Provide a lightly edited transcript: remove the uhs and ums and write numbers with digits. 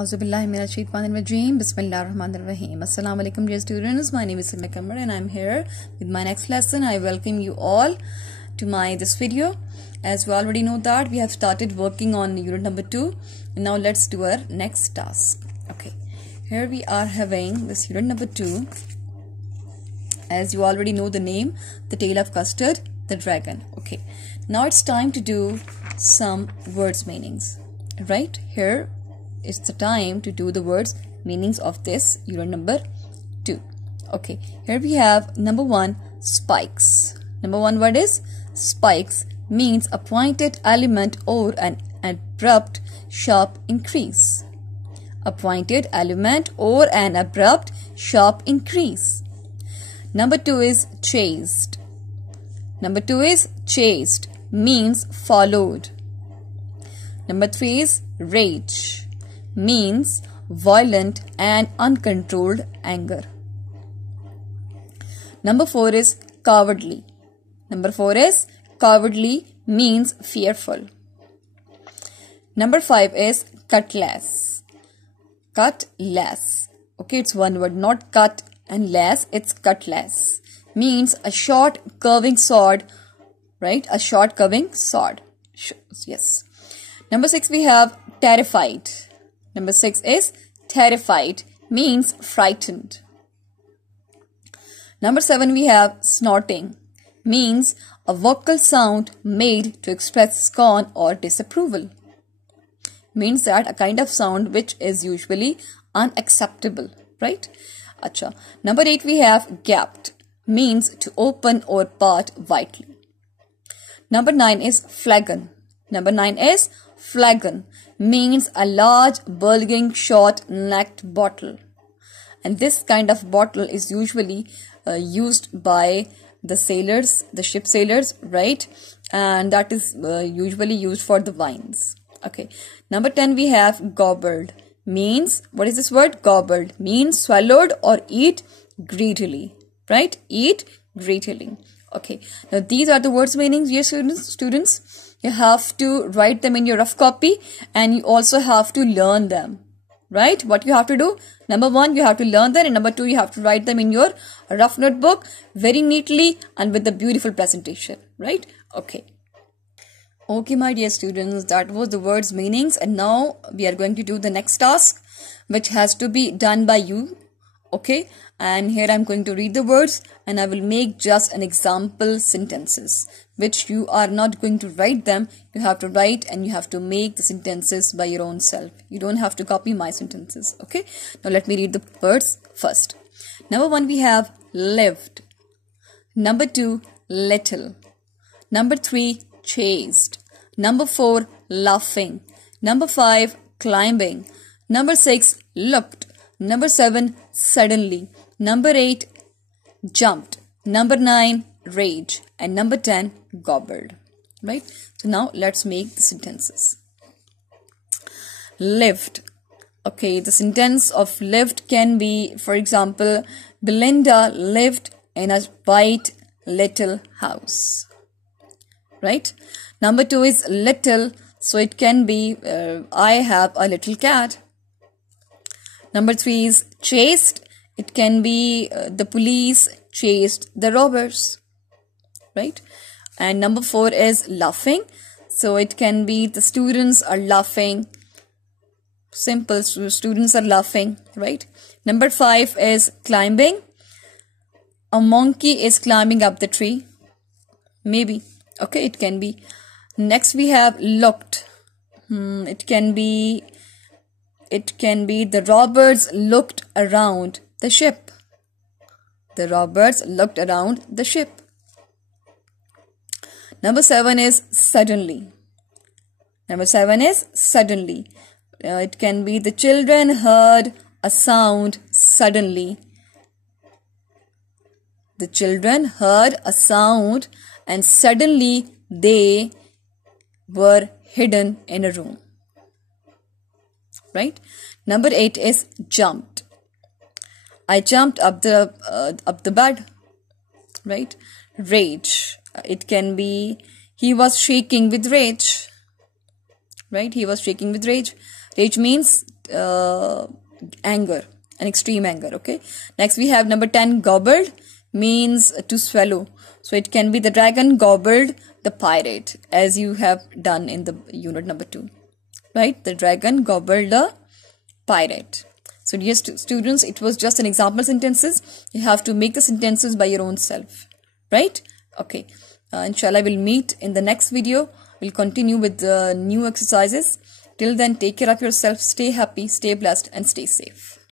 Auzubillahiminash-shaytanir-rajeem. Bismillahir-rahmanir-rahim. Assalamu alaikum dear students. My name is Simma Kamar and I'm here with my next lesson. I welcome you all to this video. As we already know that we have started working on unit number 2. And now let's do our next task. Okay. Here we are having this unit number 2. As you already know the name, The Tale of Custard the Dragon. Okay. Now it's time to do some words meanings. Right? Here it's the time to do the words meanings of this unit number 2. Okay, here we have number 1, spikes. Number 1 word is spikes, means a pointed element or an abrupt sharp increase. A pointed element or an abrupt sharp increase. Number 2 is chased. Number 2 is chased, means followed. Number 3 is rage, means violent and uncontrolled anger. Number 4 is cowardly. Number 4 is cowardly, means fearful. Number 5 is cutlass. Cutlass. Okay, it's one word, not cut and lass, it's cutlass. Means a short curving sword, right? A short curving sword. Yes. Number 6 we have terrified. Number 6 is terrified, means frightened. Number 7 we have snorting, means a vocal sound made to express scorn or disapproval. Means that a kind of sound which is usually unacceptable, right? Acha. Number 8 we have gapped, means to open or part widely. Number 9 is flagon. Number 9 is flagon, means a large, bulging, short-necked bottle. And this kind of bottle is usually used by the sailors, the ship sailors, right? And that is usually used for the wines. Okay. Number 10 we have gobbled, means, what is this word? Gobbled, means swallowed or eat greedily, right? Eat greedily. Okay. Now these are the words meanings, dear students. You have to write them in your rough copy and you also have to learn them, right? What you have to do? Number 1, you have to learn them, and number 2, you have to write them in your rough notebook very neatly and with a beautiful presentation, right? Okay. Okay, my dear students, that was the words meanings, and now we are going to do the next task which has to be done by you. Okay, and here I'm going to read the words and I will make just an example sentences which you are not going to write them. You have to write and you have to make the sentences by your own self. You don't have to copy my sentences. Okay, now let me read the words first. Number 1 we have lived. Number 2 little. Number 3 chased. Number 4 laughing. Number 5 climbing. Number 6 looked. Number 7 suddenly. Number 8 jumped. Number 9 rage. And number 10 gobbled. Right? So now let's make the sentences. Lived. Okay, the sentence of lived can be, for example, Belinda lived in a white little house. Right? Number 2 is little. So it can be, I have a little cat. Number 3 is chased. It can be the police chased the robbers, right? And number 4 is laughing. So it can be the students are laughing. Simple, students are laughing, right? Number 5 is climbing. A monkey is climbing up the tree. Maybe. Okay, it can be. Next we have looked. It can be the robbers looked around the ship. The robbers looked around the ship. Number 7 is suddenly. Number 7 is suddenly. It can be the children heard a sound suddenly. The children heard a sound and suddenly they were hidden in a room. Right? Number 8 is jumped. I jumped up the bed. Right? Rage. It can be he was shaking with rage. right? He was shaking with rage. Rage means anger, an extreme anger. Okay, next we have number 10, gobbled means to swallow. So it can be the dragon gobbled the pirate, as you have done in the unit number 2, right? The dragon gobbled the pirate. So dear students, it was just an example sentences. You have to make the sentences by your own self, right? Okay, inshallah we'll meet in the next video. We'll continue with the new exercises. Till then, take care of yourself, stay happy, stay blessed, and stay safe.